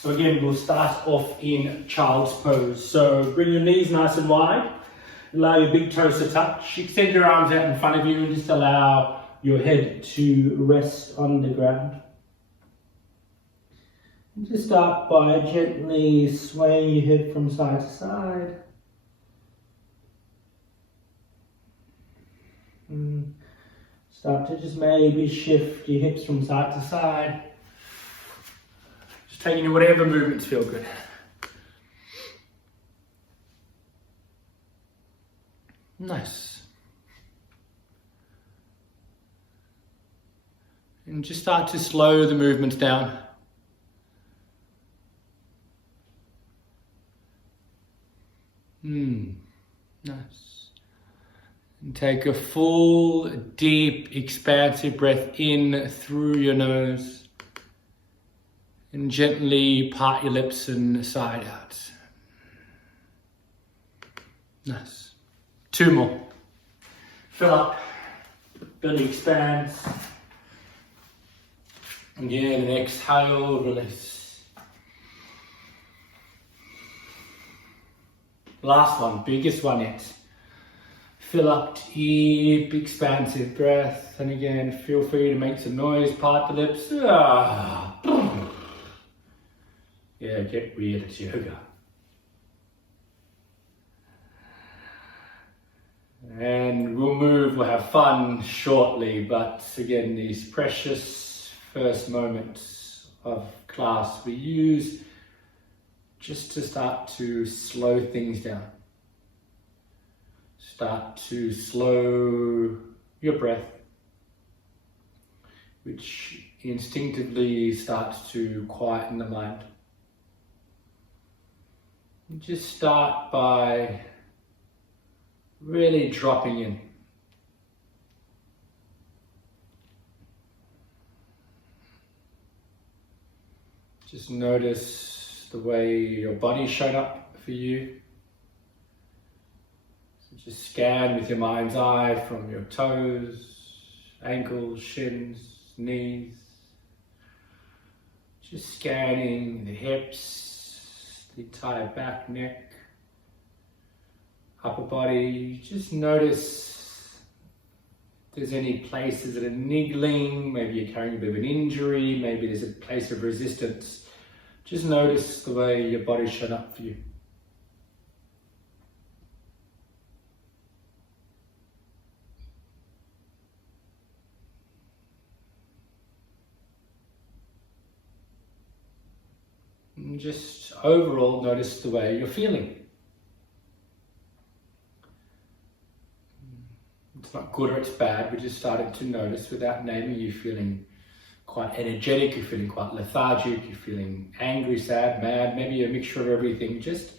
So again, we'll start off in child's pose. So bring your knees nice and wide. Allow your big toes to touch. Extend your arms out in front of you and just allow your head to rest on the ground. And just start by gently swaying your head from side to side. And start to just maybe shift your hips from side to side. Just taking in whatever movements feel good. Nice. And just start to slow the movements down. Nice. And take a full, deep, expansive breath in through your nose. And gently part your lips and sigh out. Nice. 2 more. Fill up. Belly expands. Again, and exhale, release. Last one, biggest one yet. Fill up, deep, expansive breath. And again, feel free to make some noise, part the lips. Yeah, get weird, it's yoga. And we'll have fun shortly, but again, these precious first moments of class we use just to start to slow things down. Start to slow your breath, which instinctively starts to quieten the mind. And just start by really dropping in. Just notice the way your body showed up for you. So just scan with your mind's eye from your toes, ankles, shins, knees. Just scanning the hips, the entire back, neck, upper body. Just notice if there's any places that are niggling. Maybe you're carrying a bit of an injury, maybe there's a place of resistance. Just notice the way your body's shown up for you. And just overall notice the way you're feeling. It's not good or it's bad, we're just starting to notice without naming. You feeling quite energetic, you're feeling quite lethargic, you're feeling angry, sad, mad, maybe a mixture of everything. Just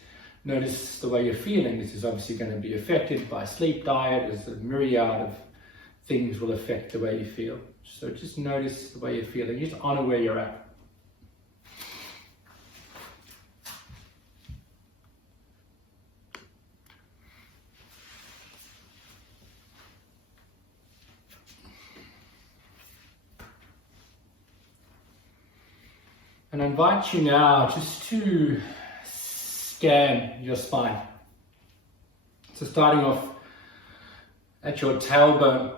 notice the way you're feeling. This is obviously going to be affected by sleep, diet, as a myriad of things will affect the way you feel. So just notice the way you're feeling, just honor where you're at. And I invite you now just to scan your spine. So starting off at your tailbone,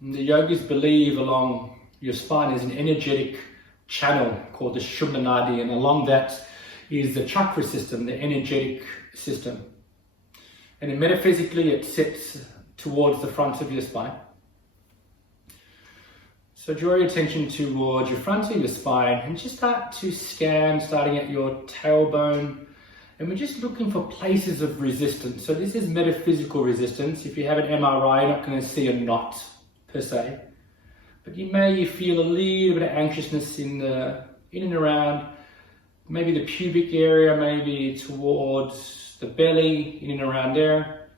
the yogis believe along your spine is an energetic channel called the Shumna Nadi, and along that is the chakra system, the energetic system. And then metaphysically it sits towards the front of your spine. So draw your attention towards your front of your spine and just start to scan, starting at your tailbone. And we're just looking for places of resistance. So this is metaphysical resistance. If you have an MRI, you're not going to see a knot per se. But you may feel a little bit of anxiousness in and around, maybe the pubic area, maybe towards the belly, in and around there.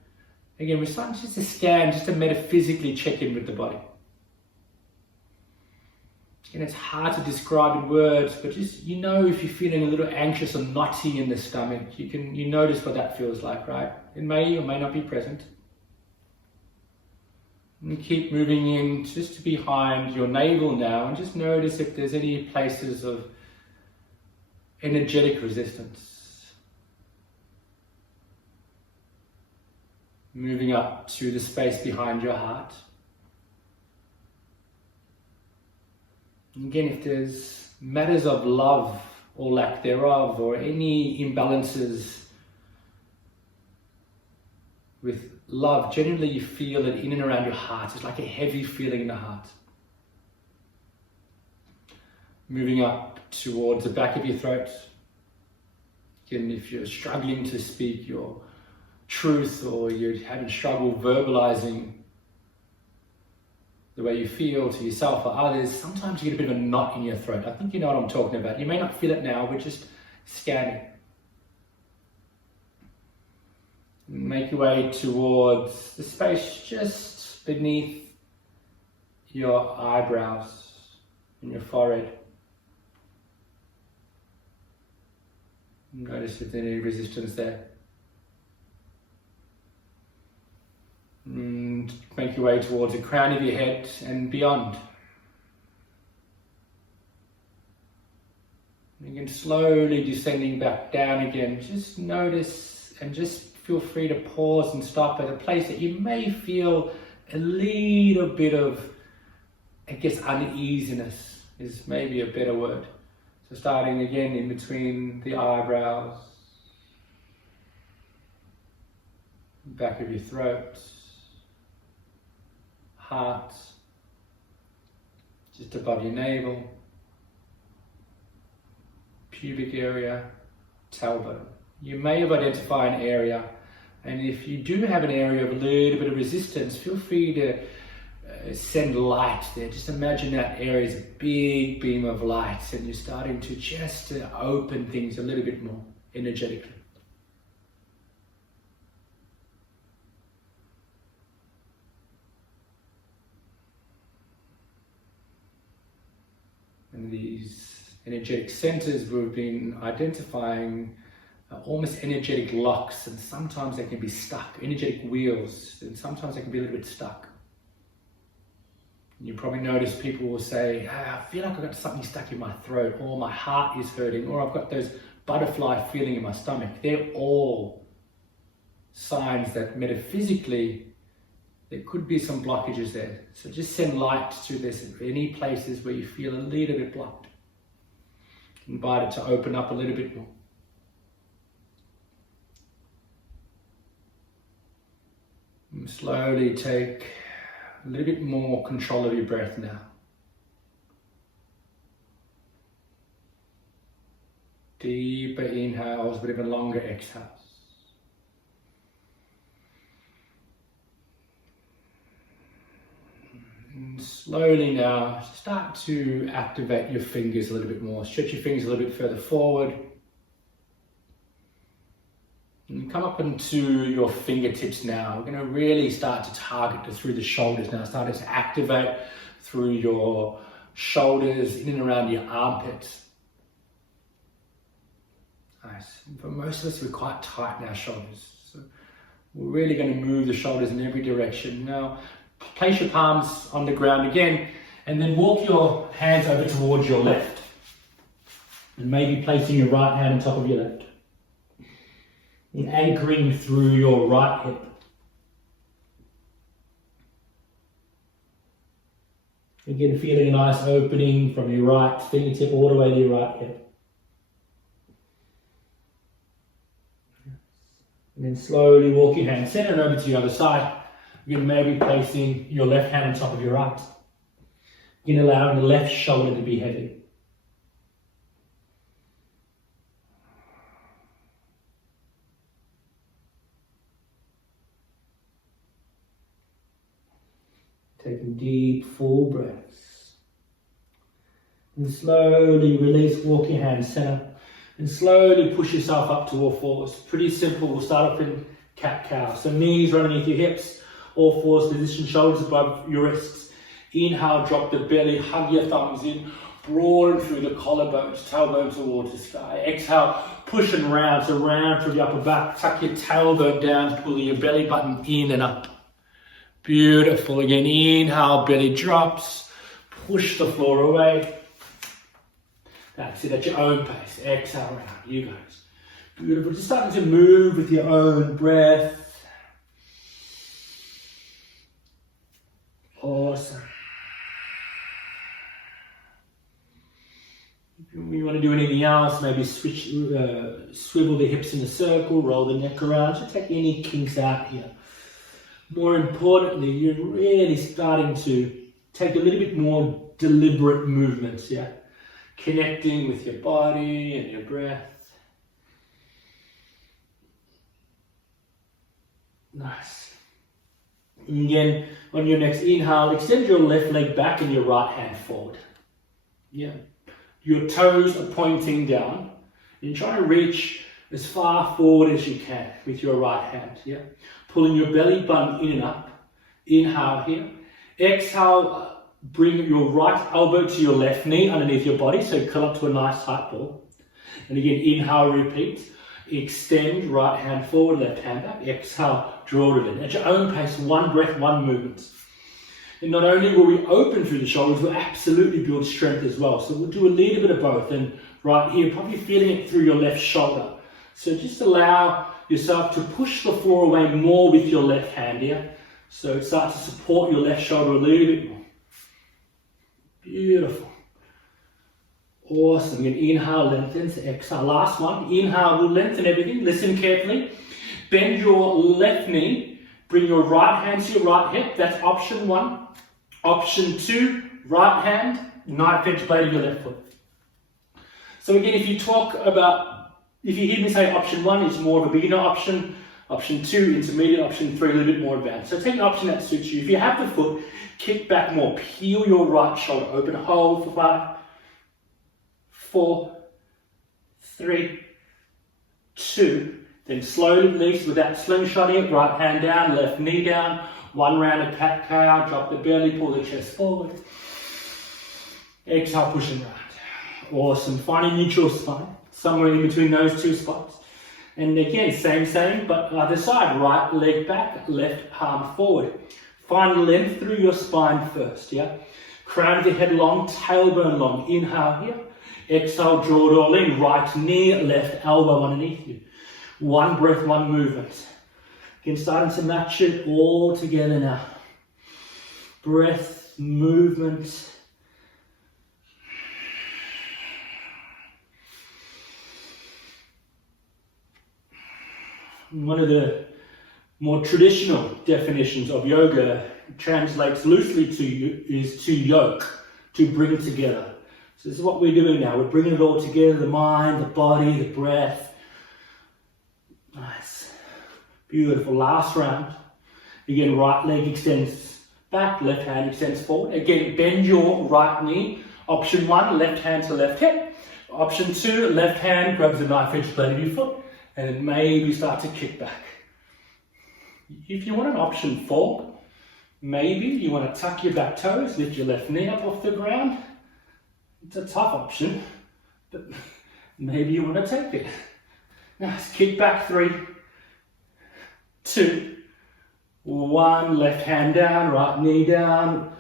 Again, we're starting just to scan, just to metaphysically check in with the body. And it's hard to describe in words, but just, if you're feeling a little anxious or knotty in the stomach, you notice what that feels like, right? It may or may not be present. And keep moving in just to behind your navel now, and just notice if there's any places of energetic resistance. Moving up to the space behind your heart. And again, if there's matters of love or lack thereof, or any imbalances with love, generally you feel it in and around your heart. It's like a heavy feeling in the heart. Moving up towards the back of your throat. Again, if you're struggling to speak your truth, or you're having trouble verbalizing the way you feel to yourself or others, sometimes you get a bit of a knot in your throat. I think you know what I'm talking about. You may not feel it now, but just scan it. Make your way towards the space just beneath your eyebrows and your forehead. Notice if there's any resistance there. And make your way towards the crown of your head and beyond. And again, slowly descending back down again. Just notice and just feel free to pause and stop at a place that you may feel a little bit of, I guess, uneasiness is maybe a better word. So starting again in between the eyebrows, back of your throat, heart, just above your navel, pubic area, tailbone. You may have identified an area, and if you do have an area of a little bit of resistance, feel free to send light there. Just imagine that area is a big beam of light, and you're starting to just open things a little bit more energetically. And these energetic centers we've been identifying almost energetic locks, and sometimes they can be stuck, energetic wheels, and sometimes they can be a little bit stuck. You probably notice people will say, I feel like I've got something stuck in my throat, or my heart is hurting, or I've got those butterfly feeling in my stomach. They're all signs that metaphysically there could be some blockages there. So just send light to this. Any places where you feel a little bit blocked, invite it to open up a little bit more. And slowly take a little bit more control of your breath now. Deeper inhales, but even longer exhales. And slowly now, start to activate your fingers a little bit more. Stretch your fingers a little bit further forward. And come up into your fingertips now. We're going to really start to target through the shoulders now. Start to activate through your shoulders, in and around your armpits. Nice. And for most of us, we're quite tight in our shoulders. So we're really going to move the shoulders in every direction. Now, place your palms on the ground again, and then walk your hands over towards your left. And maybe placing your right hand on top of your left. And anchoring through your right hip. Again, feeling a nice opening from your right fingertip all the way to your right hip. And then slowly walk your hand center over to the other side. Again, maybe placing your left hand on top of your right. Again, allowing the left shoulder to be heavy. Taking deep, full breaths. And slowly release, walk your hands center. And slowly push yourself up to all fours. Pretty simple. We'll start off in cat-cow. So knees right underneath your hips. All fours position, shoulders above your wrists. Inhale, drop the belly, hug your thumbs in. Broaden through the collarbones, tailbone towards the sky. Exhale, push and round. So round through the upper back. Tuck your tailbone down, pull your belly button in and up. Beautiful. Again, inhale, belly drops. Push the floor away. That's it, at your own pace. Exhale around, you guys. Beautiful, just starting to move with your own breath. Awesome. If you want to do anything else, maybe swivel the hips in a circle, roll the neck around, just take any kinks out here. More importantly, you're really starting to take a little bit more deliberate movements, yeah? Connecting with your body and your breath. Nice. And again, on your next inhale, extend your left leg back and your right hand forward. Yeah. Your toes are pointing down. And try to reach as far forward as you can with your right hand. Yeah. Pulling your belly button in and up. Inhale here. Exhale, bring your right elbow to your left knee underneath your body. So curl up to a nice tight ball. And again, inhale, repeat. Extend, right hand forward, left hand up. Exhale, draw it in. At your own pace, one breath, one movement. And not only will we open through the shoulders, we'll absolutely build strength as well. So we'll do a little bit of both. And right here, probably feeling it through your left shoulder. So just allow yourself to push the floor away more with your left hand here. So start to support your left shoulder a little bit more. Beautiful. Awesome. Again, inhale, lengthens, exhale. Last one. Inhale, we'll lengthen everything. Listen carefully. Bend your left knee. Bring your right hand to your right hip. That's option one. Option two, right hand, knife edge blade of your left foot. So again, if you hear me say option one, it's more of a beginner option. Option two, intermediate. Option three, a little bit more advanced. So take an option that suits you. If you have the foot, kick back more. Peel your right shoulder open. Hold for 5, 4, 3, 2. Then slowly release without slingshotting it. Right hand down, left knee down. One round of cat-cow. Drop the belly, pull the chest forward. Exhale, push and round. Awesome. Find a neutral spine. Somewhere in between those two spots. And again, same, but other side. Right leg back, left arm forward. Find length through your spine first, yeah? Crown of the head long, tailbone long. Inhale here. Exhale, draw it all in. Right knee, left elbow underneath you. One breath, one movement. Again, starting to match it all together now. Breath, movement. One of the more traditional definitions of yoga translates loosely to yoke, to bring together. So this is what we're doing now. We're bringing it all together, the mind, the body, the breath. Nice. Beautiful. Last round. Again, right leg extends back, left hand extends forward. Again, bend your right knee. Option one, left hand to left hip. Option two, left hand grabs the knife edge blade of your foot and then maybe start to kick back. If you want an option four, maybe you want to tuck your back toes, lift your left knee up off the ground. It's a tough option, but maybe you want to take it. Nice. Kick back. 3, 2, 1. Left hand down, right knee down.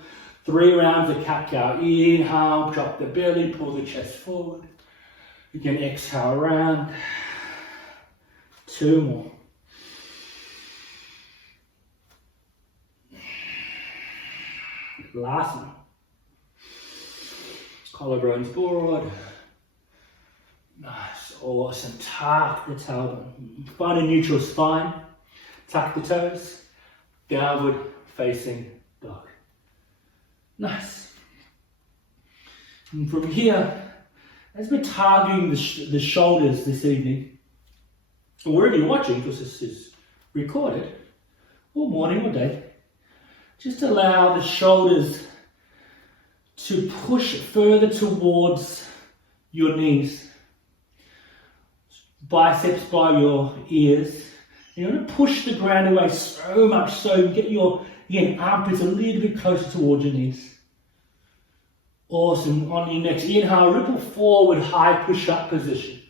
3 rounds of cat-cow. Inhale, drop the belly, pull the chest forward. Again, exhale around. 2 more. Last one. Collarbones forward. Nice, awesome. Tuck the tailbone. Find a neutral spine. Tuck the toes. Downward facing dog. Nice. And from here, as we're targeting the shoulders this evening, or wherever you're watching, because this is recorded, or morning or day, just allow the shoulders to push further towards your knees. Biceps by your ears. You're going to push the ground away so much so you get your armpits a little bit closer towards your knees. Awesome. On your next inhale, ripple forward, high push-up position.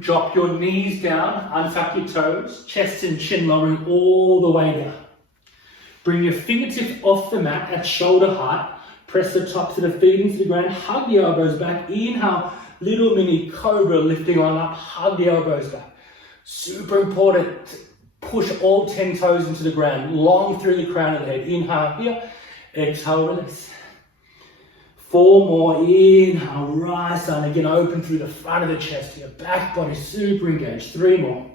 Drop your knees down, untuck your toes, chest and chin lowering all the way down. Bring your fingertips off the mat at shoulder height. Press the tops of the feet into the ground. Hug the elbows back. Inhale, little mini cobra lifting on up. Hug the elbows back. Super important. Push all 10 toes into the ground. Long through the crown of the head. Inhale here. Exhale, release. 4 more. Inhale, rise down. Again, open through the front of the chest here. Back body super engaged. 3 more.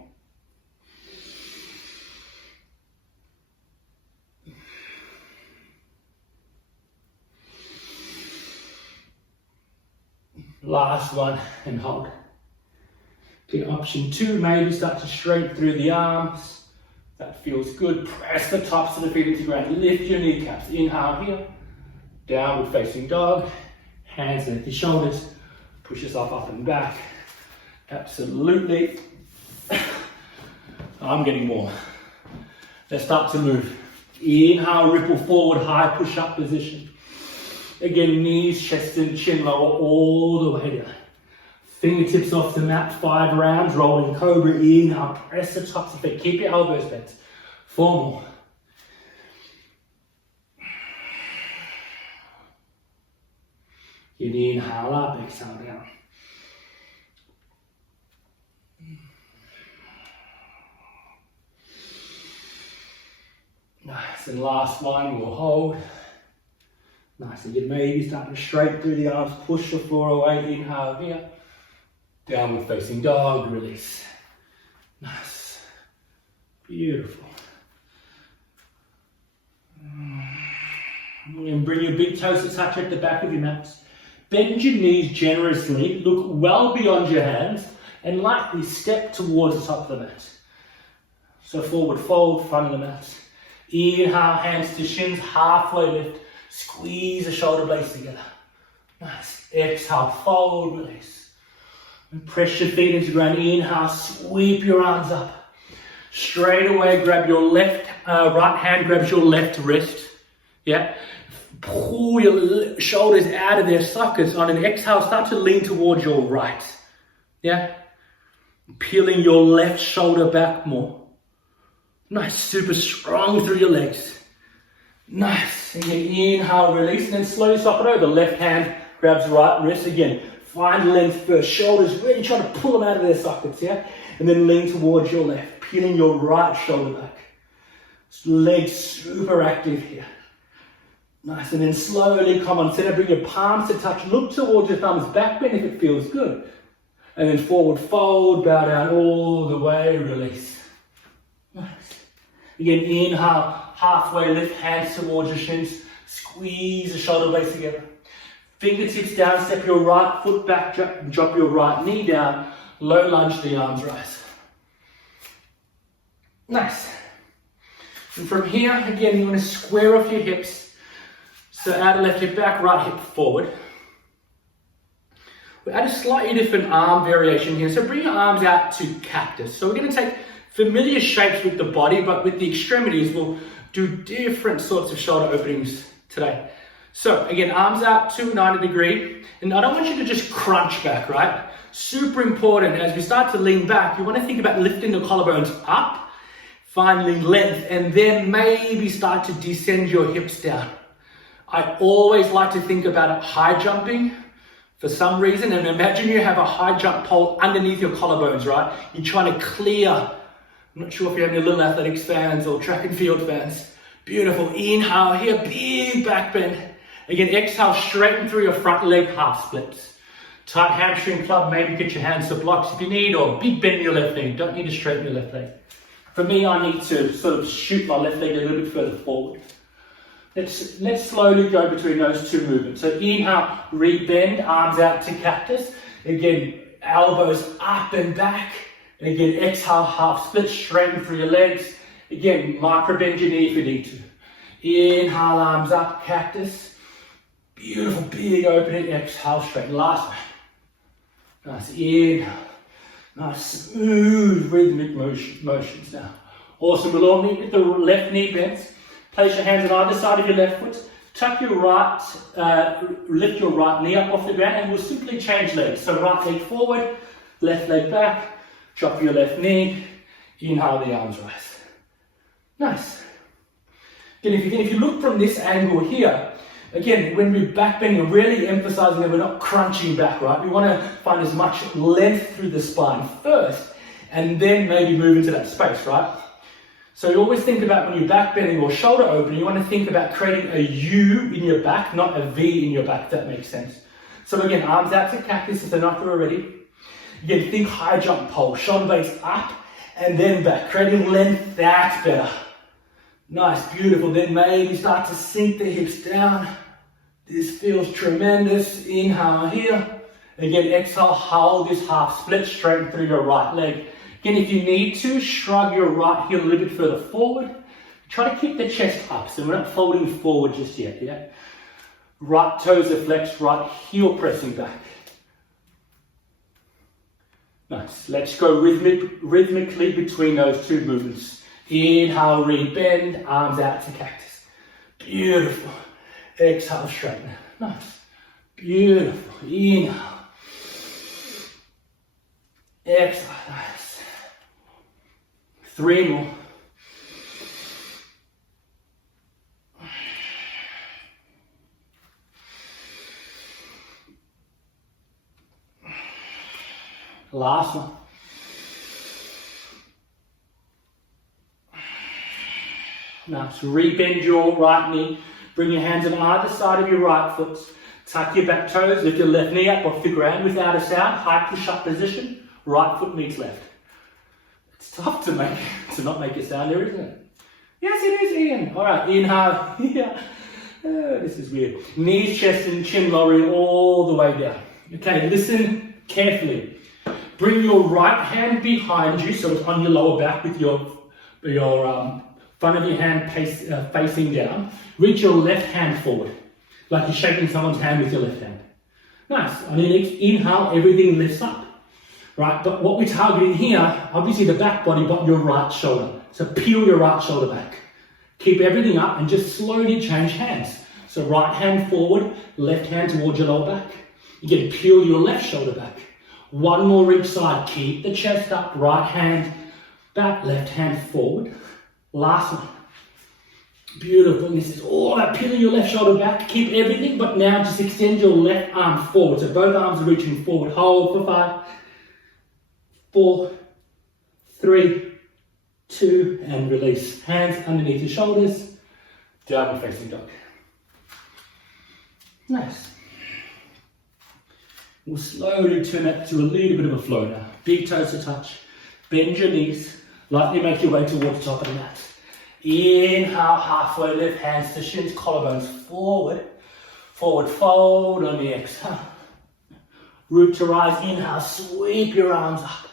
Last one, and hold. Okay, option 2, maybe start to straighten through the arms. That feels good. Press the tops of the feet into the ground. Lift your kneecaps. Inhale here. Downward facing dog. Hands underneath your shoulders. Push yourself up and back. Absolutely. I'm getting more. Let's start to move. Inhale, ripple forward, high push-up position. Again, knees, chest and chin lower all the way down. Fingertips off the mat, 5 rounds, rolling cobra. Inhale, press the tops of the feet. Keep your elbows bent. 4 more. You inhale up, exhale down. Nice, and last one, we'll hold. Nice, again, maybe starting to straighten through the arms, push the floor away, inhale here. Downward facing dog, release. Nice, beautiful. And bring your big toes to touch at the back of your mat. Bend your knees generously, look well beyond your hands, and lightly step towards the top of the mat. So forward fold, front of the mat. Inhale, hands to shins, halfway lift. Squeeze the shoulder blades together. Nice. Exhale, fold, release. And press your feet into the ground. Inhale, sweep your arms up. Straight away, grab your right hand grabs your left wrist. Yeah. Pull your shoulders out of their sockets. On an exhale, start to lean towards your right. Yeah. Peeling your left shoulder back more. Nice. Super strong through your legs. Nice. Again, inhale, release, and then slowly sock it over. Left hand grabs right wrist. Again, find length first. Shoulders really try to pull them out of their sockets, yeah? And then lean towards your left, peeling your right shoulder back. Legs super active here. Nice, and then slowly come on center. Bring your palms to touch. Look towards your thumbs. Back bend if it feels good. And then forward fold, bow down all the way, release. Nice. Again, inhale, halfway lift, hands towards your shins. Squeeze the shoulder blades together. Fingertips down, step your right foot back, drop your right knee down. Low lunge, the arms rise. Nice. And from here, again, you want to square off your hips. So outer left hip back, right hip forward. We add a slightly different arm variation here. So bring your arms out to cactus. So we're going to take familiar shapes with the body, but with the extremities, we'll do different sorts of shoulder openings today. So again, arms out to 90 degree. And I don't want you to just crunch back, right? Super important, as we start to lean back, you want to think about lifting the collarbones up, finding length, and then maybe start to descend your hips down. I always like to think about it high jumping for some reason, and imagine you have a high jump pole underneath your collarbones, right? You're trying to clear. I'm not sure if you have any little athletics fans or track and field fans. Beautiful. Inhale here, big back bend. Again, exhale, straighten through your front leg, half splits. Tight hamstring club, maybe get your hands to blocks if you need, or big bend in your left leg. Don't need to straighten your left leg. For me, I need to sort of shoot my left leg a little bit further forward. Let's slowly go between those two movements. So inhale, re-bend, arms out to cactus. Again, elbows up and back. And again, exhale, half split, straighten through your legs. Again, micro bend your knee if you need to. Inhale, arms up, cactus. Beautiful, big opening. Exhale, straighten. Last one. Nice, inhale. Nice, smooth, rhythmic motions now. Awesome, we'll all meet with the left knee bent. Place your hands on either side of your left foot. Tuck your right, lift your right knee up off the ground, and we'll simply change legs. So right leg forward, left leg back, drop your left knee, inhale, the arms rise. Nice. Again, if you look from this angle here, Again, when we're back bending, we're really emphasizing that we're not crunching back, right? We want to find as much length through the spine first, and then maybe move into that space, right? So you always think about when you're back bending or shoulder opening, you want to think about creating a U in your back, not a V in your back, if that makes sense. So again, arms out to cactus if they're not through already. Again, think high jump pole, shoulder blades up and then back, creating length, that's better. Nice, beautiful. Then maybe start to sink the hips down. This feels tremendous. Inhale here. Again, exhale, hold this half split, straighten through your right leg. Again, if you need to, shrug your right heel a little bit further forward. Try to keep the chest up, so we're not folding forward just yet, yeah? Right toes are flexed, right heel pressing back. Nice. Let's go rhythmically between those two movements. Inhale, re-bend, arms out to cactus. Beautiful. Exhale, straighten. Nice. Beautiful. Inhale. Exhale. Nice. 3 more. Last one. Nice. Rebend your right knee. Bring your hands on either side of your right foot. Tuck your back toes. Lift your left knee up off the ground without a sound. High push-up position. Right foot meets left. It's tough to not make a sound there, isn't it? Yes, it is, Ian. All right. Inhale. Yeah. This is weird. Knees, chest, and chin lowering all the way down. Okay. Listen carefully. Bring your right hand behind you, so it's on your lower back with your front of your hand facing down. Reach your left hand forward, like you're shaking someone's hand with your left hand. Nice. On your next inhale, everything lifts up, right? But what we're targeting here, obviously the back body, but your right shoulder. So peel your right shoulder back. Keep everything up and just slowly change hands. So right hand forward, left hand towards your lower back. Again, peel your left shoulder back. One more each side. Keep the chest up. Right hand back, left hand forward. Last one. Beautiful. And this is all about peeling your left shoulder back. Keep everything, but now just extend your left arm forward. So both arms are reaching forward. Hold for 5, 4, 3, 2, and release. Hands underneath your shoulders. Downward facing dog. Nice. We'll slowly turn that to a little bit of a flow now. Big toes to touch. Bend your knees. Lightly make your way towards the top of the mat. Inhale, halfway lift, hands to shins, collarbones forward. Forward fold on the exhale. Root to rise, inhale, sweep your arms up.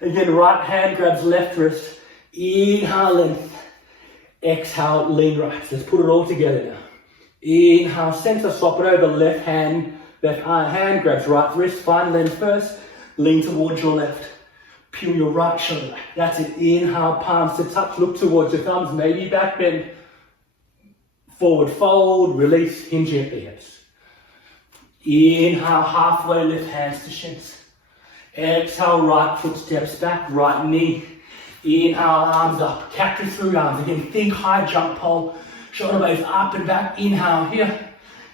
Again, right hand grabs left wrist. Inhale, length. Exhale, lean right. Let's put it all together now. Inhale, center, swap it over, left hand grabs right wrist, find length first, lean towards your left, peel your right shoulder back. That's it. Inhale, palms to touch, look towards your thumbs, maybe back bend, forward fold, release, hinging at the hips. Inhale, halfway lift, hands to shins. Exhale, right foot steps back, right knee. Inhale, arms up, cactus through arms. Again, think high jump pole, shoulder blades up and back. Inhale here.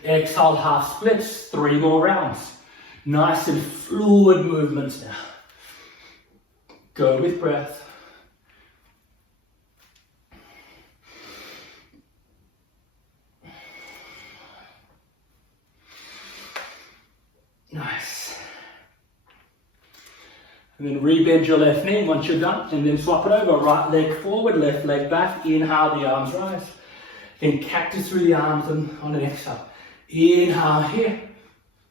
Exhale, half splits, 3 more rounds. Nice and fluid movements now. Go with breath. Nice. And then rebend your left knee once you're done, and then swap it over. Right leg forward, left leg back. Inhale, the arms rise. Then cactus through the arms and on an exhale. Inhale here,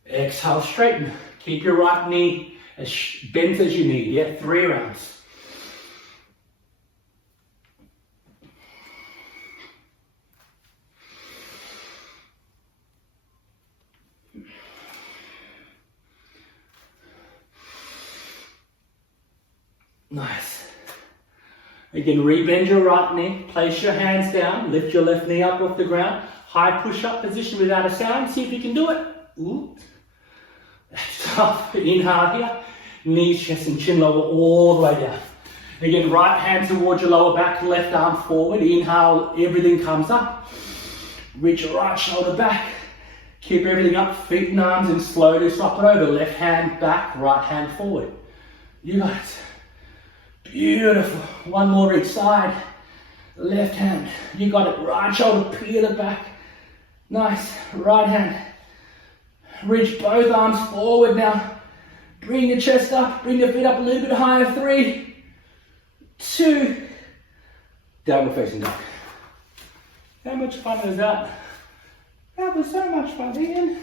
exhale, straighten. Keep your right knee as bent as you need, yeah, 3 rounds. Nice. Again, rebend your right knee, place your hands down, lift your left knee up off the ground. High push-up position without a sound. See if you can do it. Ooh. That's tough. Inhale here. Knees, chest, and chin lower all the way down. Again, right hand towards your lower back, left arm forward. Inhale, everything comes up. Reach your right shoulder back. Keep everything up, feet and arms, and slowly swap it over. Left hand back, right hand forward. You got it. Beautiful. One more each side. Left hand. You got it. Right shoulder, peel it back. Nice. Right hand. Reach both arms forward now. Bring your chest up. Bring your feet up a little bit higher. 3, 2. Downward facing dog. How much fun was that? That was so much fun, Ian.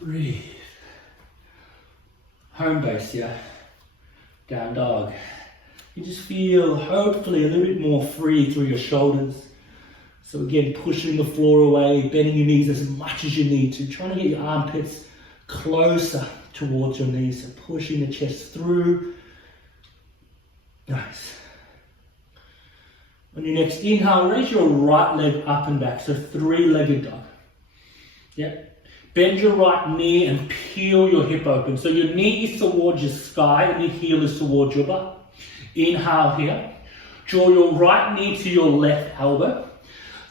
Breathe. Home base, yeah. Down dog. You just feel hopefully a little bit more free through your shoulders. So again, pushing the floor away, bending your knees as much as you need to. Trying to get your armpits closer towards your knees. So pushing the chest through. Nice. On your next inhale, raise your right leg up and back. So 3-legged dog. Yep. Bend your right knee and peel your hip open. So your knee is towards your sky and your heel is towards your butt. Inhale here. Draw your right knee to your left elbow.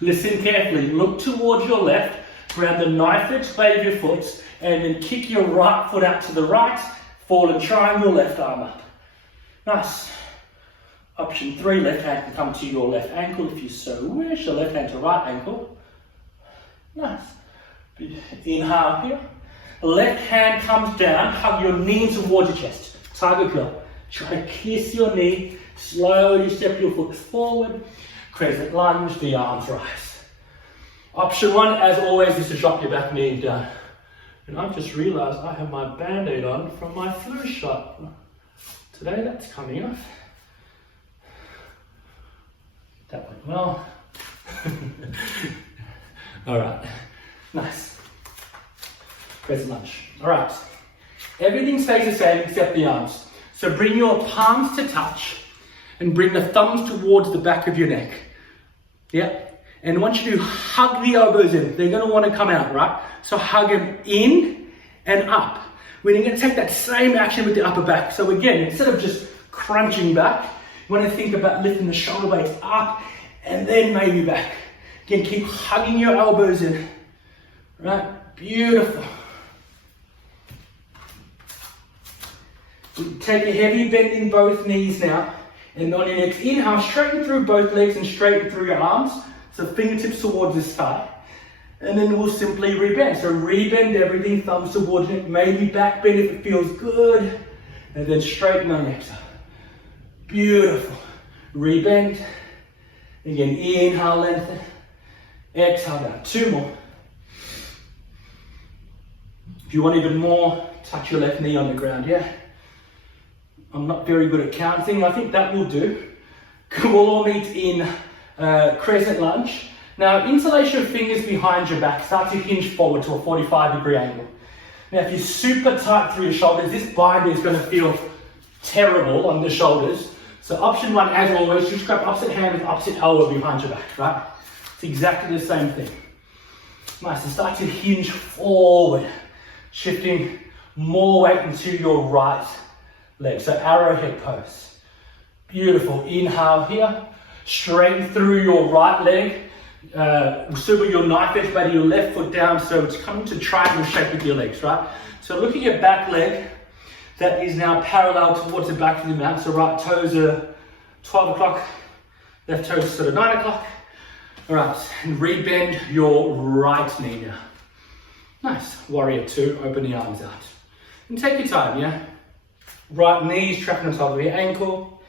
Listen carefully. Look towards your left. Grab the knife edge blade of your foot and then kick your right foot out to the right. Fall and triangle, left arm up. Nice. Option 3, left hand can come to your left ankle if you so wish. Your left hand to right ankle. Nice. Inhale here. Left hand comes down. Hug your knee towards your chest. Tiger curl. Try to kiss your knee. Slowly step your foot forward. Crescent lunge. The arms rise. Option 1, as always, is to drop your back knee down. And I've just realised I have my band-aid on from my flu shot. Today that's coming off. That went well. All right, nice. Crescent lunge. All right, everything stays the same except the arms. So bring your palms to touch and bring the thumbs towards the back of your neck. Yep. And I want you to hug the elbows in. They're gonna wanna come out, right? So hug them in and up. We're gonna take that same action with the upper back. So again, instead of just crunching back, you want to think about lifting the shoulder blades up and then maybe back. Again, keep hugging your elbows in. Right? Beautiful. Take a heavy bend in both knees now. And on your next inhale, straighten through both legs and straighten through your arms. So fingertips towards the sky. And then we'll simply rebend. So rebend everything, thumbs towards it. Maybe back bend if it feels good. And then straighten on your exhale. Beautiful. Rebend. Again, inhale, lengthen. Exhale down. 2 more. If you want even more, touch your left knee on the ground, yeah? I'm not very good at counting. I think that will do. We'll all meet in crescent lunge. Now, interlace your fingers behind your back. Start to hinge forward to a 45-degree angle. Now, if you're super tight through your shoulders, this bind is going to feel terrible on the shoulders. So option 1, as always, just grab opposite hand with opposite elbow behind your back, right? It's exactly the same thing. Nice, and start to hinge forward, shifting more weight into your right leg. So arrowhead pose. Beautiful. Inhale here. Straighten through your right leg. Super your knife edge blade of your left foot down, so it's coming to triangle shape with your legs, right? So look at your back leg. That is now parallel towards the back of the mat. So right toes are 12 o'clock, left toes are sort of 9 o'clock. All right, and rebend your right knee now. Nice. Warrior 2, open the arms out. And take your time, yeah? Right knee's trapping on top of your ankle.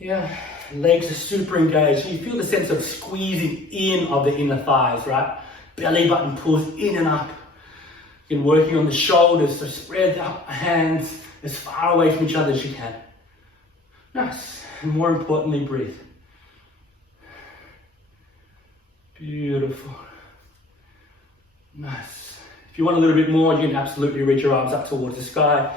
Yeah, legs are super engaged. You feel the sense of squeezing in of the inner thighs, right? Belly button pulls in and up. You're working on the shoulders, so spread the hands as far away from each other as you can. Nice. And more importantly, breathe. Beautiful. Nice. If you want a little bit more, you can absolutely reach your arms up towards the sky.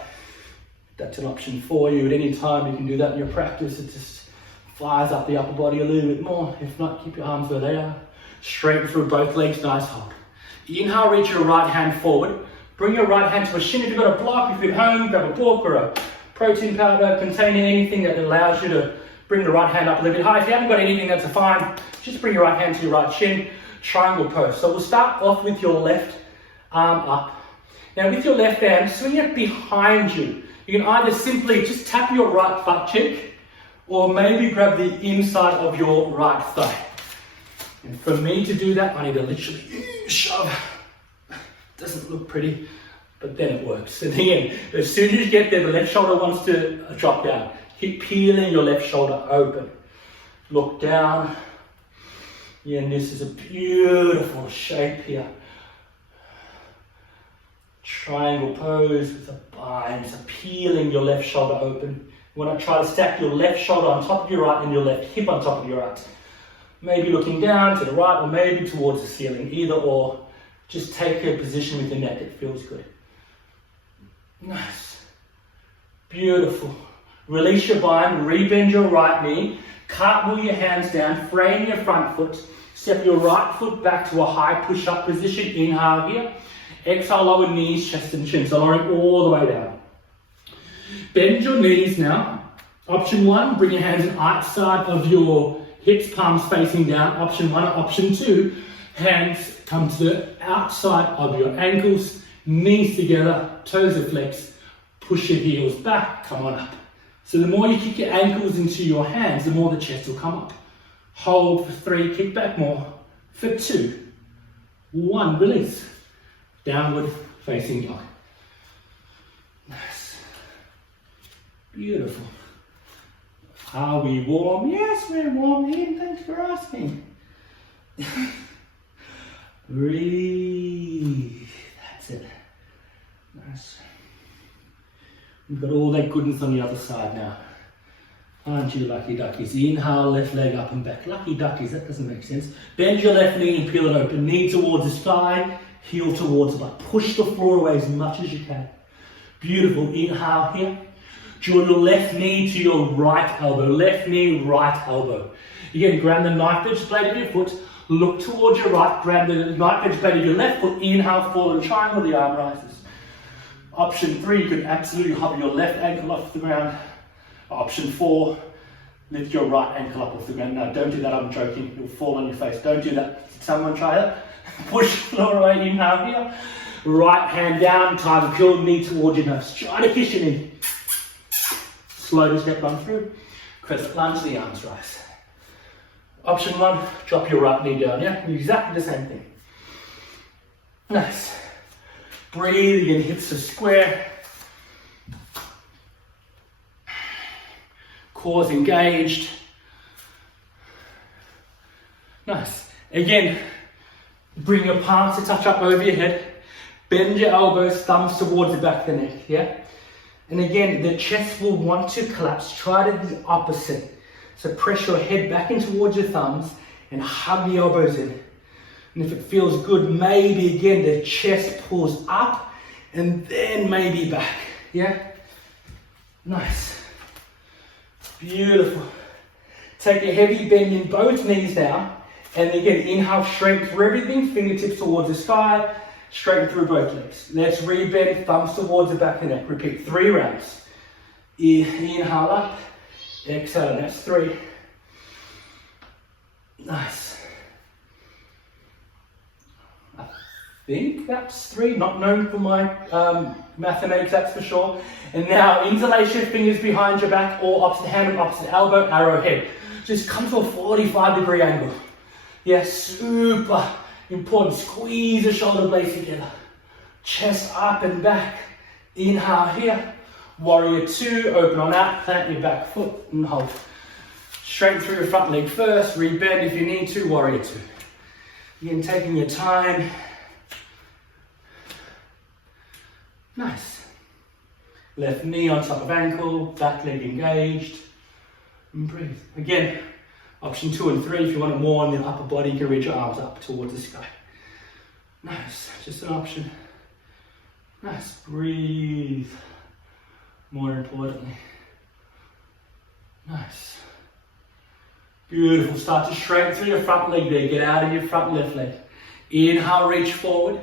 That's an option for you. At any time, you can do that in your practice. It just fires up the upper body a little bit more. If not, keep your arms where they are. Straighten through both legs, nice hold. Inhale, reach your right hand forward. Bring your right hand to a shin. If you've got a block, if you're at home, grab a book or a protein powder containing anything that allows you to Bring the right hand up a little bit high. If you haven't got anything, that's fine. Just bring your right hand to your right shin. Triangle pose. So we'll start off with your left arm up. Now with your left hand, swing it behind you. You can either simply just tap your right butt cheek or maybe grab the inside of your right thigh. And for me to do that, I need to literally shove. Doesn't look pretty, but then it works. And again, as soon as you get there, the left shoulder wants to drop down. Keep peeling your left shoulder open. Look down. Yeah, and this is a beautiful shape here. Triangle pose with a bind, so peeling your left shoulder open. You want to try to stack your left shoulder on top of your right and your left hip on top of your right. Maybe looking down to the right or maybe towards the ceiling, either or. Just take a position with the neck, it feels good. Nice. Beautiful. Release your bind, rebend your right knee, cartwheel your hands down, frame your front foot, step your right foot back to a high push-up position, inhale here. Exhale, lower knees, chest and chin, so lowering all the way down. Bend your knees now. Option 1, bring your hands outside of your hips, palms facing down. Option 1, option 2, hands come to the outside of your ankles, knees together, toes are flexed, push your heels back, come on up. So the more you kick your ankles into your hands, the more the chest will come up. Hold for 3, kick back more, for 2, 1, release. Downward facing dog. Nice. Beautiful. Are we warm? Yes, we're warm here. Thanks for asking. Breathe. That's it. Nice. We've got all that goodness on the other side now. Aren't you lucky duckies? Inhale, left leg up and back. Lucky duckies, that doesn't make sense. Bend your left knee and peel it open. Knee towards the sky, heel towards the butt. Push the floor away as much as you can. Beautiful. Inhale here. Draw your left knee to your right elbow. Left knee, right elbow. Again, grab the knife edge blade of your foot. Look towards your right. Grab the knife edge blade of your left foot. Inhale, forward triangle. The arm rises. Option 3, you can absolutely hover your left ankle off the ground. Option 4, lift your right ankle up off the ground. Now don't do that, I'm joking. You'll fall on your face. Don't do that. Did someone try that? Push the floor away, inhale here. Right hand down, tie your knee towards your nose. Try to kiss your knee. Slowly step on through. Crescent lunge, the arms rise. Option 1, drop your right knee down, yeah? Exactly the same thing. Nice. Breathe, again, hips are square. Core's engaged. Nice. Again, bring your palms to touch up over your head. Bend your elbows, thumbs towards the back of the neck, yeah? And again, the chest will want to collapse. Try to do the opposite. So press your head back in towards your thumbs and hug the elbows in. And if it feels good, maybe again the chest pulls up and then maybe back, yeah? Nice. Beautiful. Take a heavy bend in both knees now. And again, inhale, straighten through everything, fingertips towards the sky, straighten through both legs. Let's rebend, thumbs towards the back of the neck. Repeat 3 rounds. Inhale up, exhale, that's 3. Nice. I think that's 3, not known for my mathematics, that's for sure. And now interlace your fingers behind your back or opposite hand and opposite elbow, arrowhead. Just come to a 45-degree angle. Yeah, super important. Squeeze the shoulder blades together. Chest up and back. Inhale here. Warrior 2, open on out, plant your back foot and hold. Straighten through your front leg first, rebend if you need to, warrior 2. Again, taking your time. Nice. Left knee on top of ankle, back leg engaged. And breathe. Again, option 2 and 3, if you want it more on the upper body, you can reach your arms up towards the sky. Nice, just an option. Nice, breathe. More importantly. Nice. Beautiful, start to straighten through your front leg there, get out of your front left leg. Inhale, reach forward.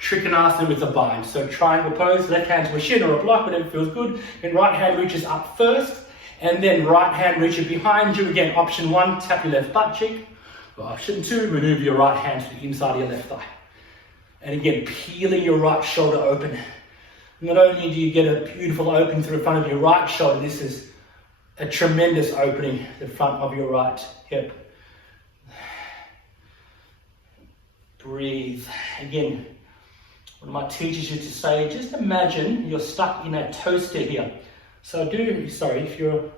Trikonasana with a bind. So triangle pose, left hand to a shin or a block, whatever feels good. And right hand reaches up first. And then right hand reach it behind you. Again, option 1, tap your left butt cheek. Or option 2, maneuver your right hand to the inside of your left thigh. And again, peeling your right shoulder open. Not only do you get a beautiful open through the front of your right shoulder, this is a tremendous opening the front of your right hip. Breathe. Again, one of my teachers used to say, just imagine you're stuck in a toaster here. So if you're,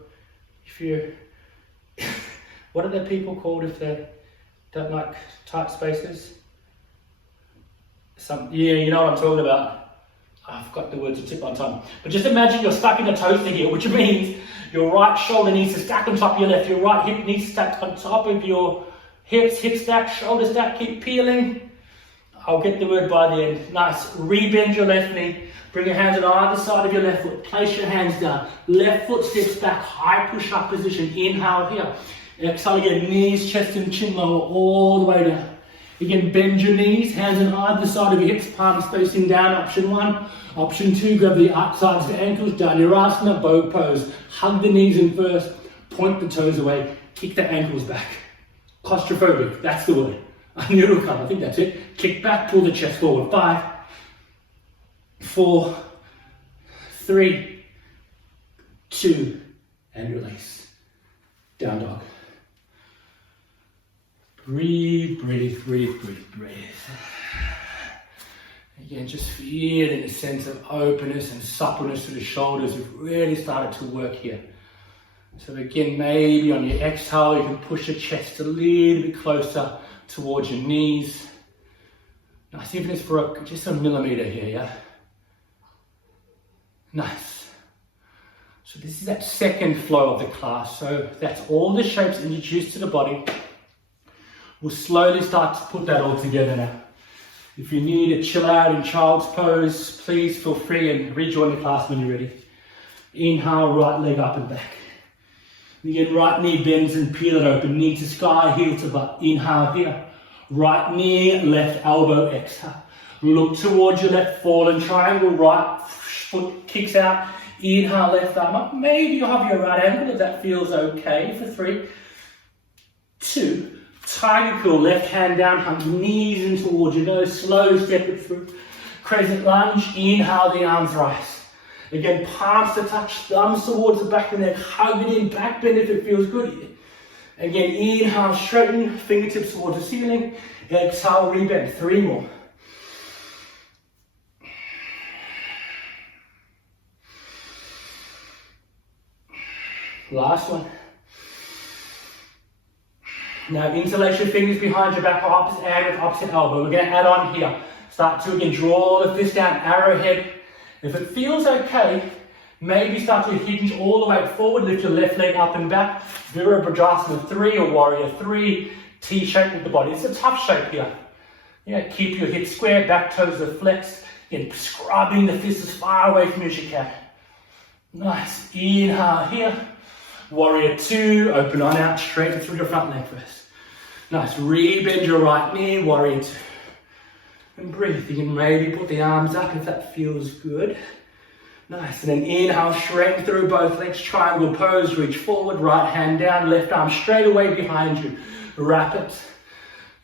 what are the people called if they don't like tight spaces? Yeah, you know what I'm talking about. I've got the words to tip my tongue. But just imagine you're stuck in a toaster here, which means your right shoulder needs to stack on top of your left, your right hip needs to stack on top of your hips, hip stack, shoulder stack, keep peeling. I'll get the word by the end. Nice. Rebend your left knee. Bring your hands on either side of your left foot. Place your hands down. Left foot steps back. High push-up position. Inhale here. Exhale again. Knees, chest and chin lower all the way down. Again, bend your knees. Hands on either side of your hips. Palms facing down. Option 1. Option 2. Grab the outsides of the ankles. Vinyasa, bow pose. Hug the knees in first. Point the toes away. Kick the ankles back. Claustrophobic. That's the word. I knew it would come. I think that's it. Kick back. Pull the chest forward. 5, 4, 3, 2, and release. Down dog. Breathe, breathe, breathe, breathe, breathe. Again, just feeling a sense of openness and suppleness through the shoulders. We've really started to work here. So again, maybe on your exhale, you can push your chest a little bit closer towards your knees. Nice, even if it's for just a millimeter here, yeah? Nice. So this is that second flow of the class. So that's all the shapes introduced to the body. We'll slowly start to put that all together now. If you need to chill out in child's pose, please feel free and rejoin the class when you're ready. Inhale, right leg up and back. Again, right knee bends and peel it open. Knee to sky, heel to butt. Inhale here. Right knee, left elbow, exhale. Look towards your left fallen triangle. Right foot kicks out. Inhale, left arm up. Maybe you'll have your right ankle if that feels okay for 3, 2. Tiger curl, left hand down, hug knees in towards your nose. Slowly step it through. Crescent lunge. Inhale, the arms rise. Again, palms to touch, thumbs towards the back of the neck. Hug it in, back bend if it feels good. Again, inhale, straighten, fingertips towards the ceiling. Exhale, rebend. 3 more. Last one. Now, interlace your fingers behind your back, opposite hand with opposite elbow. We're going to add on here. Start to again draw the fist down, arrowhead. If it feels okay, maybe start to hinge all the way forward, lift your left leg up and back. Virabhadrasana 3 or Warrior 3, T shape with the body. It's a tough shape here. Yeah, keep your hips square, back toes are flexed, and scrubbing the fist as far away from you as you can. Nice. Inhale here. Warrior 2, open on out, straighten through your front leg first. Nice. Rebend your right knee, Warrior 2. And breathe. You can maybe put the arms up if that feels good. Nice. And then inhale, straighten through both legs, triangle pose, reach forward, right hand down, left arm straight away behind you. Wrap it.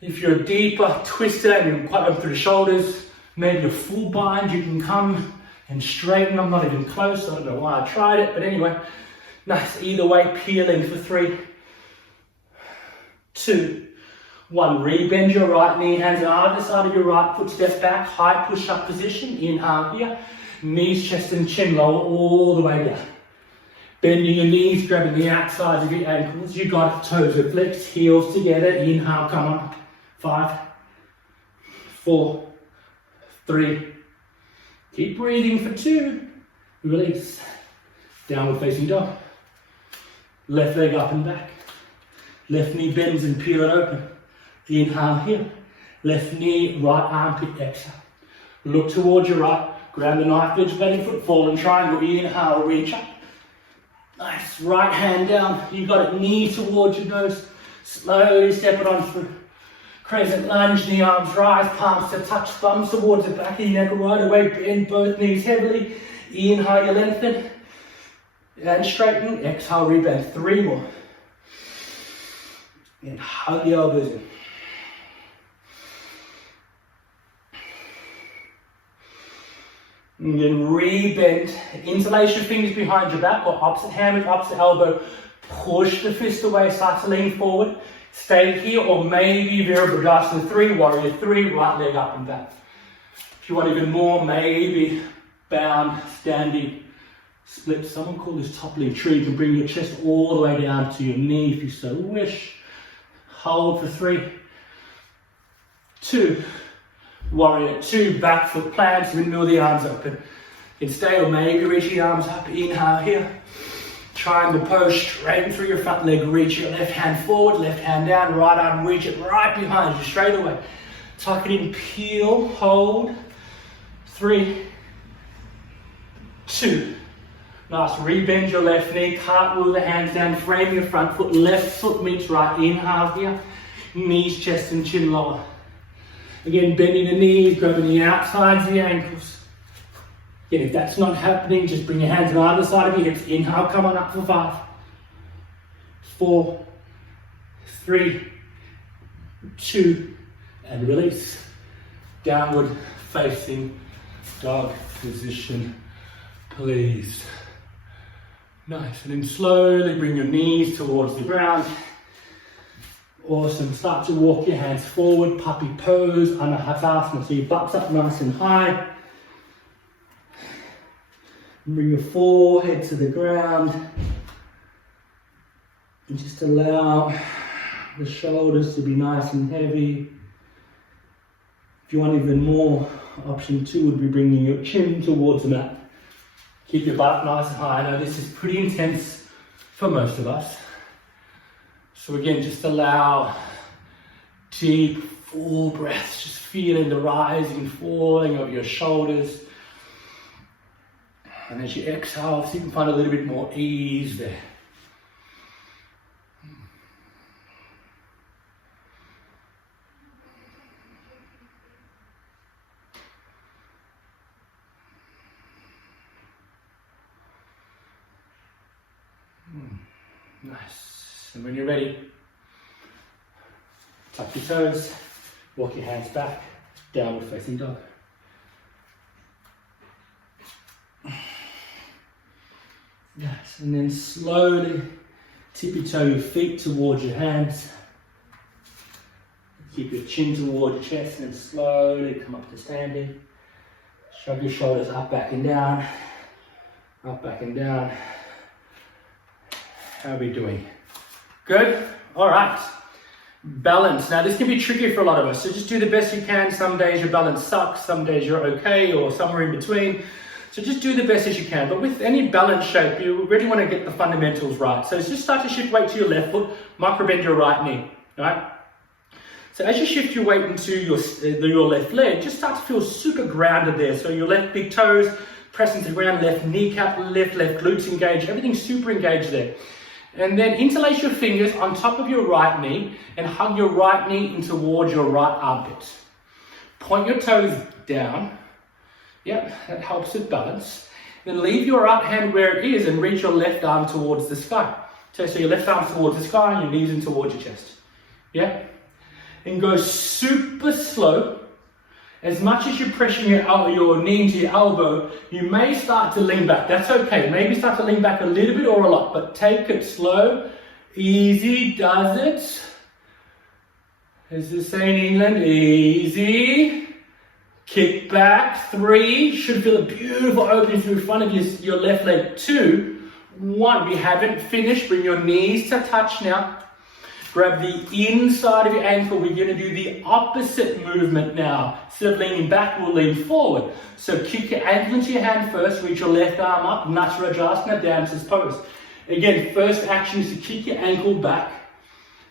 If you're deeper, twist it and quite open through the shoulders, maybe a full bind, you can come and straighten. I'm not even close, I don't know why I tried it, but anyway. Nice. Either way, peeling for 3, 2, 1, rebend your right knee, hands on either side of your right foot, step back, high push-up position, inhale here, knees, chest and chin lower all the way down. Bending your knees, grabbing the outsides of your ankles, you got it, toes are flexed, heels together, inhale, come up, 5, 4, 3, keep breathing for 2, release, downward facing dog, left leg up and back, left knee bends and peel it open. Inhale here, left knee, right armpit, exhale. Look towards your right, grab the knife edge, belly foot, fallen triangle, inhale, reach up. Nice, right hand down, you got it, knee towards your nose, slowly step it on through. Crescent lunge, knee arms rise, palms to touch, thumbs towards the back of your neck, right away, bend both knees heavily. Inhale, you lengthen. And straighten, exhale, rebend. 3 more. And hug the elbows in. And then rebend, interlace your fingers behind your back or opposite hand with opposite elbow. Push the fist away, start to lean forward. Stay here or maybe Virabhadrasana 3, Warrior 3, right leg up and back. If you want even more, maybe bound, standing, split. Someone call this toppling tree. You can bring your chest all the way down to your knee if you so wish. Hold for 3, 2, Warrior 2, back foot plants, windmill the arms open. You can stay or maybe reach the arms up, inhale here. Triangle pose, straighten through your front leg, reach your left hand forward, left hand down, right arm, reach it right behind you, straight away. Tuck it in, peel, hold. 3, 2. Nice, rebend your left knee, cartwheel the hands down, frame your front foot, left foot meets right, inhale here. Knees, chest and chin lower. Again, bending the knees, grabbing the outsides of the ankles. Again, if that's not happening, just bring your hands on either side of your hips. Inhale, come on up for 5, 4, 3, 2, and release. Downward facing dog position, please. Nice, and then slowly bring your knees towards the ground. Awesome, start to walk your hands forward, puppy pose, Anahatasana, so your butt's up nice and high. Bring your forehead to the ground. And just allow the shoulders to be nice and heavy. If you want even more, option 2 would be bringing your chin towards the mat. Keep your butt nice and high. I know this is pretty intense for most of us. So again, just allow deep, full breaths, just feeling the rising, falling of your shoulders. And as you exhale, see if you can find a little bit more ease there. Nice. And when you're ready, tuck your toes, walk your hands back, downward facing dog. Yes, and then slowly tippy-toe your feet towards your hands. Keep your chin towards your chest and then slowly come up to standing. Shrug your shoulders up, back and down. Up, back and down. How are we doing? Good? All right. Balance. Now this can be tricky for a lot of us, so just do the best you can. Some days your balance sucks, some days you're okay, or somewhere in between. So just do the best as you can. But with any balance shape, you really want to get the fundamentals right. So just start to shift weight to your left foot, micro bend your right knee. All right? So as you shift your weight into your left leg, just start to feel super grounded there. So your left big toes pressing to the ground, left kneecap, left glutes engaged, everything's super engaged there. And then interlace your fingers on top of your right knee and hug your right knee in towards your right armpit. Point your toes down. Yep, that helps with balance. Then leave your right hand where it is and reach your left arm towards the sky. So your left arm towards the sky and your knees in towards your chest. Yeah? And go super slow. As much as you're pressing your knee into your elbow, you may start to lean back. That's okay. Maybe start to lean back a little bit or a lot, but take it slow. Easy does it. As they say in England, easy. Kick back, 3, should feel a beautiful opening through front of your left leg. 2, 1, we haven't finished, bring your knees to touch now. Grab the inside of your ankle, we're going to do the opposite movement now. Instead of leaning back, we'll lean forward. So kick your ankle into your hand first, reach your left arm up, Natsarajasana, dancer's pose. Again, first action is to kick your ankle back.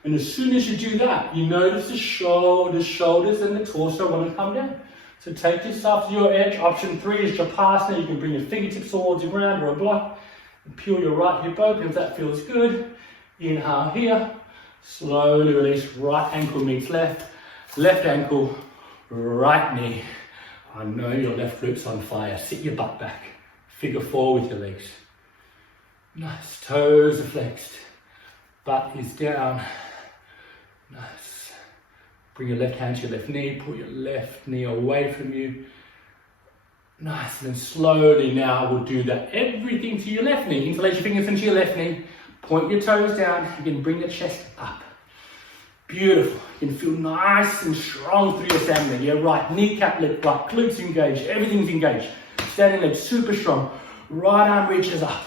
And as soon as you do that, you notice the shoulders and the torso want to come down. So take yourself to your edge. Option 3 is Japasana. You can bring your fingertips towards the ground or a block. And peel your right hip open if that feels good. Inhale here. Slowly release. Right ankle meets left. Left ankle, right knee. I know your left glutes on fire. Sit your butt back. Figure 4 with your legs. Nice, toes are flexed, butt is down. Nice. Bring your left hand to your left knee, pull your left knee away from you. Nice, and then slowly now we'll do that. Everything to your left knee. Interlace your fingers into your left knee, point your toes down, you can bring the chest up. Beautiful. You can feel nice and strong through your standing leg. Yeah, right kneecap lift, right glutes engaged, everything's engaged. Standing leg super strong. Right arm reaches up.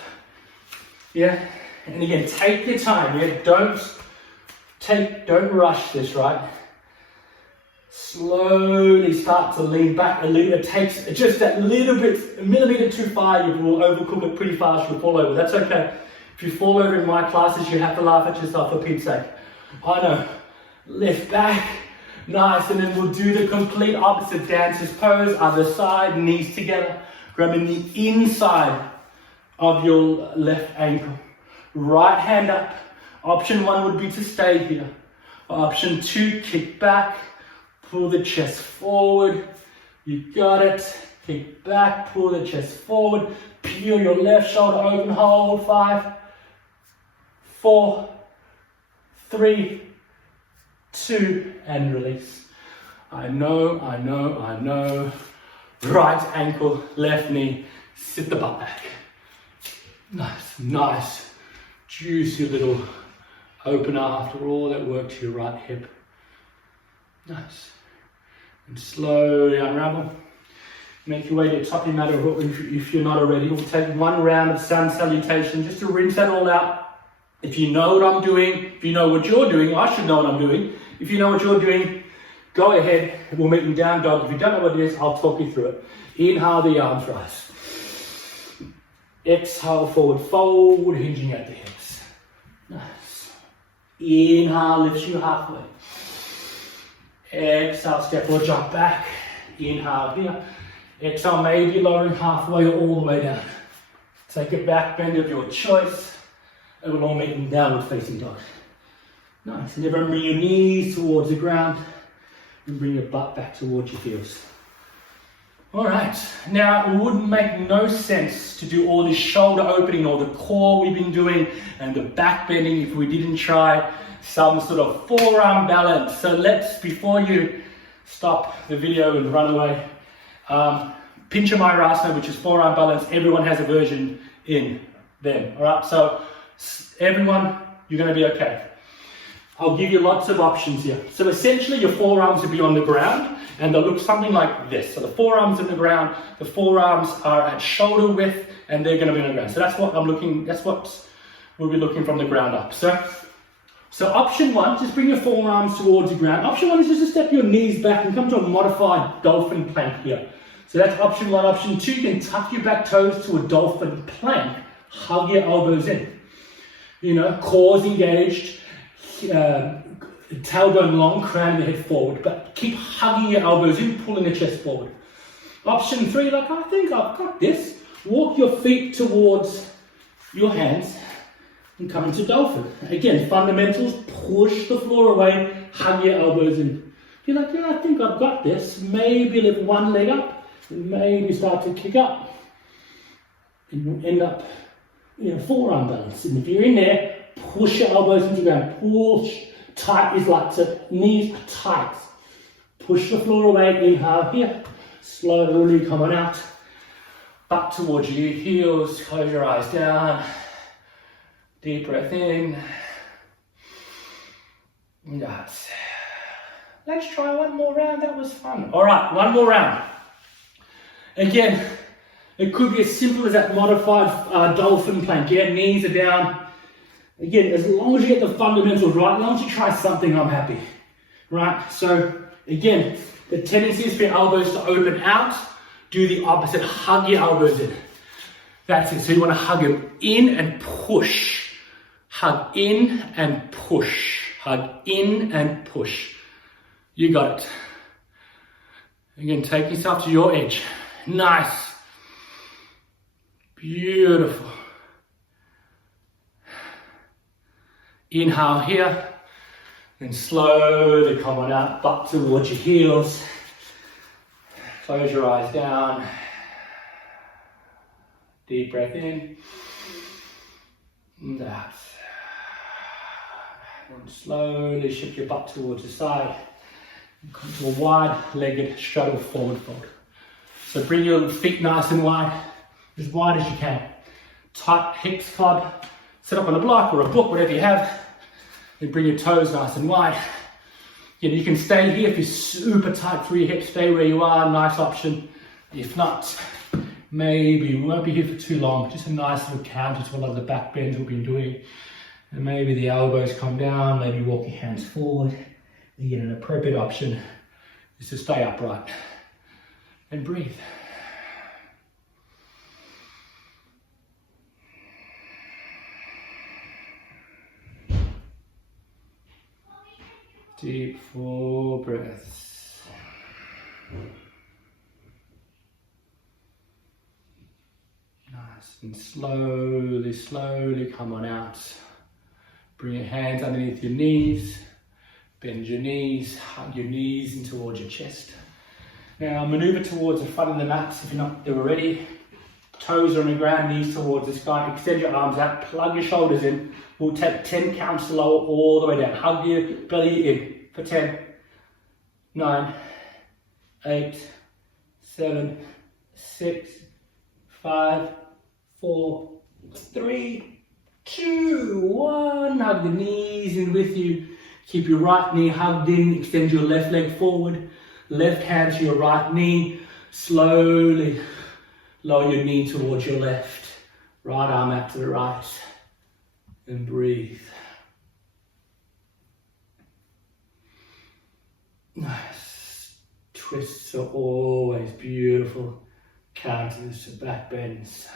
Yeah, and again, take your time. Yeah, don't rush this, right? Slowly start to lean back a little. It takes just that little bit, a millimeter too far, you will overcook it pretty fast, you'll fall over. That's okay. If you fall over in my classes, you have to laugh at yourself for Pete's sake. I know. Lift back, nice, and then we'll do the complete opposite dancer's pose, other side, knees together, grabbing the inside of your left ankle. Right hand up. Option 1 would be to stay here. Option 2, kick back, pull the chest forward. You got it. Kick back, pull the chest forward. Peel your left shoulder open, hold. 5, 4, 3, 2, and release. I know. Right ankle, left knee, sit the butt back. Nice, juicy little opener after all that work to your right hip. Nice. And slowly unravel. Make your way to the top of your mat if you're not already. We'll take one round of sun salutation just to rinse that all out. If you know what I'm doing, if you know what you're doing, I should know what I'm doing. If you know what you're doing, go ahead. We'll meet in down dog. If you don't know what it is, I'll talk you through it. Inhale, the arms rise. Exhale, forward fold, hinging at the hips. Nice. Inhale, lifts you halfway. Exhale, step or jump back. Inhale here. Exhale, maybe lowering halfway or all the way down. Take a back bend of your choice. And we'll all meet in downward facing dog. Nice. And everyone bring your knees towards the ground and bring your butt back towards your heels. Alright, now it would make no sense to do all this shoulder opening or the core we've been doing and the back bending if we didn't try some sort of forearm balance. So let's, before you stop the video and run away, Pincha Mayurasana, which is forearm balance, everyone has a version in them. Alright, so everyone, you're going to be okay. I'll give you lots of options here. So essentially your forearms will be on the ground and they'll look something like this. So the forearms on the ground, the forearms are at shoulder width and they're going to be on the ground. So that's what we'll be looking from the ground up. So option 1, just bring your forearms towards the ground. Option 1 is just to step your knees back and come to a modified dolphin plank here. So that's option 1. Option 2, you can tuck your back toes to a dolphin plank. Hug your elbows in. You know, core's engaged. Tailbone long, crown your head forward, but keep hugging your elbows in, pulling the chest forward. Option 3, like I think I've got this. Walk your feet towards your hands and come into dolphin. Again, fundamentals, push the floor away, hug your elbows in. You're like, yeah, I think I've got this. Maybe lift one leg up, and maybe start to kick up. And you'll end up in a forearm balance. And if you're in there, push your elbows into the ground. Push tight is like so. Knees are tight. Push the floor away. Inhale here. Slowly come on out. Butt towards your heels. Close your eyes down. Deep breath in. Nice. Let's try one more round. That was fun. All right, one more round. Again, it could be as simple as that modified dolphin plank. Yeah, knees are down. Again, as long as you get the fundamentals right, as long as you try something, I'm happy. Right? So, again, the tendency is for your elbows to open out. Do the opposite. Hug your elbows in. That's it. So you want to hug them in and push. Hug in and push. Hug in and push. You got it. Again, take yourself to your edge. Nice. Beautiful. Inhale here, then slowly come on out, butt towards your heels. Close your eyes down. Deep breath in. And out. And slowly shift your butt towards the side. Come to a wide-legged straddle forward fold. So bring your feet nice and wide as you can. Tight hips club. Set up on a block or a book, whatever you have. Then bring your toes nice and wide. You can stay here if you're super tight through your hips. Stay where you are, nice option. If not, maybe we won't be here for too long. Just a nice little counter to a lot of the back bends we've been doing. And maybe the elbows come down, maybe walk your hands forward. Again, an appropriate option is to stay upright and breathe. Deep, full breaths. Nice, and slowly, slowly come on out. Bring your hands underneath your knees. Bend your knees, hug your knees in towards your chest. Now maneuver towards the front of the mat if you're not there already. Toes are on the ground, knees towards the sky. Extend your arms out, plug your shoulders in. We'll take 10 counts to lower all the way down. Hug your belly in for 10, 9, 8, 7, 6, 5, 4, 3, 2, 1. Hug the knees in with you. Keep your right knee hugged in. Extend your left leg forward. Left hand to your right knee. Slowly lower your knee towards your left. Right arm out to the right. And breathe. Nice. Twists are always beautiful counters to back bends.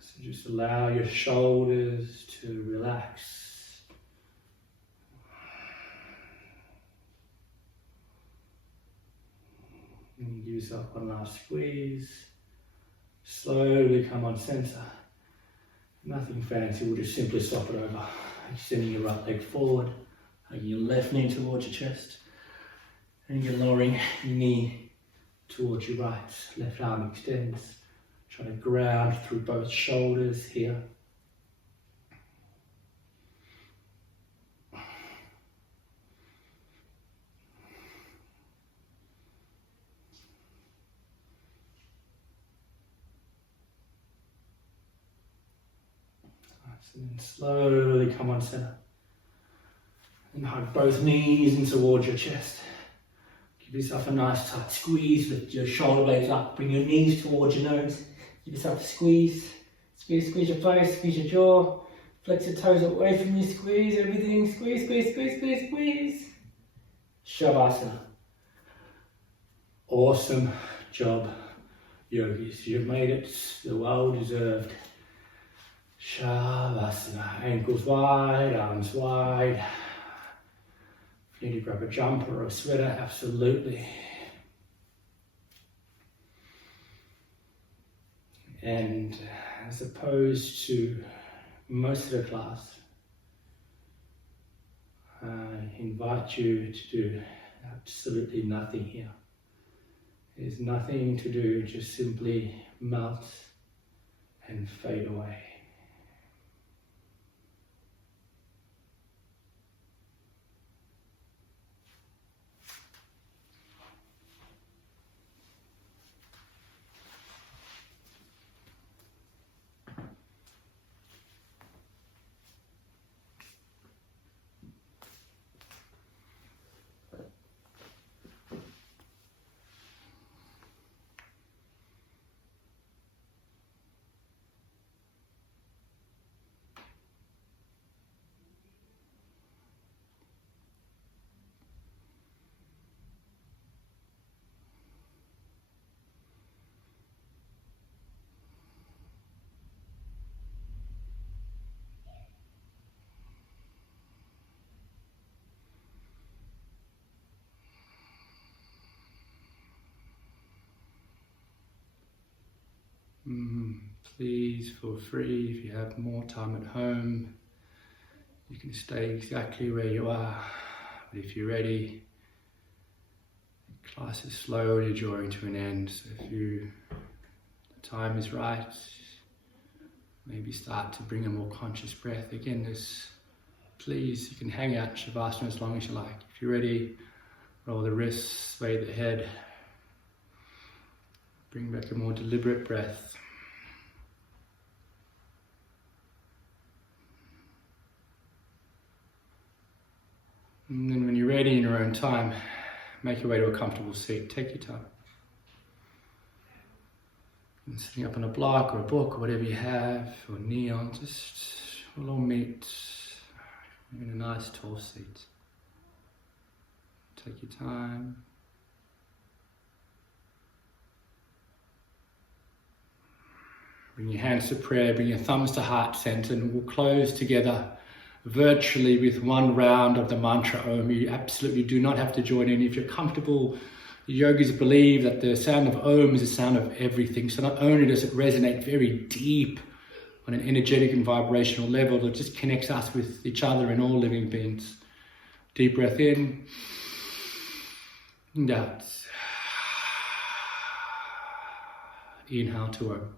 So just allow your shoulders to relax. And you give yourself one last squeeze. Slowly come on center. Nothing fancy, we'll just simply swap it over. Extending your right leg forward, hugging your left knee towards your chest, and you're lowering your knee towards your right. Left arm extends. Try to ground through both shoulders here. And then slowly come on center. And hug both knees in towards your chest. Give yourself a nice tight squeeze, lift your shoulder blades up, bring your knees towards your nose. Give yourself a squeeze. Squeeze your face, squeeze your jaw. Flex your toes away from you, squeeze everything. Squeeze, squeeze, squeeze, squeeze, squeeze. Shavasana. Awesome job, yogis. You've made it. The well deserved. Shavasana, ankles wide, arms wide. If you need to grab a jumper or a sweater, absolutely. And as opposed to most of the class, I invite you to do absolutely nothing here. There's nothing to do, just simply melt and fade away. Please feel free, if you have more time at home, you can stay exactly where you are. But if you're ready, the class is slowly drawing to an end. So if the time is right, Maybe start to bring a more conscious breath. Again, please, you can hang out Shavasana as long as you like. If you're ready, roll the wrists, sway the head. Bring back a more deliberate breath. And then when you're ready in your own time, make your way to a comfortable seat. Take your time. And sitting up on a block or a book or whatever you have, or kneel, we'll all meet in a nice tall seat. Take your time. Bring your hands to prayer, bring your thumbs to heart center, and we'll close together virtually with one round of the mantra Om. You absolutely do not have to join in. If you're comfortable, the yogis believe that the sound of Om is the sound of everything. So not only does it resonate very deep on an energetic and vibrational level, it just connects us with each other and all living beings. Deep breath in and out. Inhale to Om.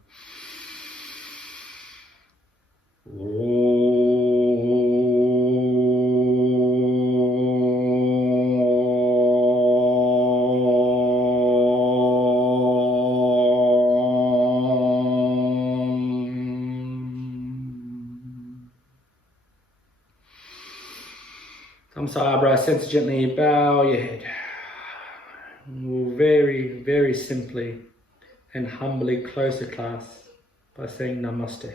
Thumbs to eyebrows, center gently, bow your head. We'll very, very simply and humbly close the class by saying Namaste.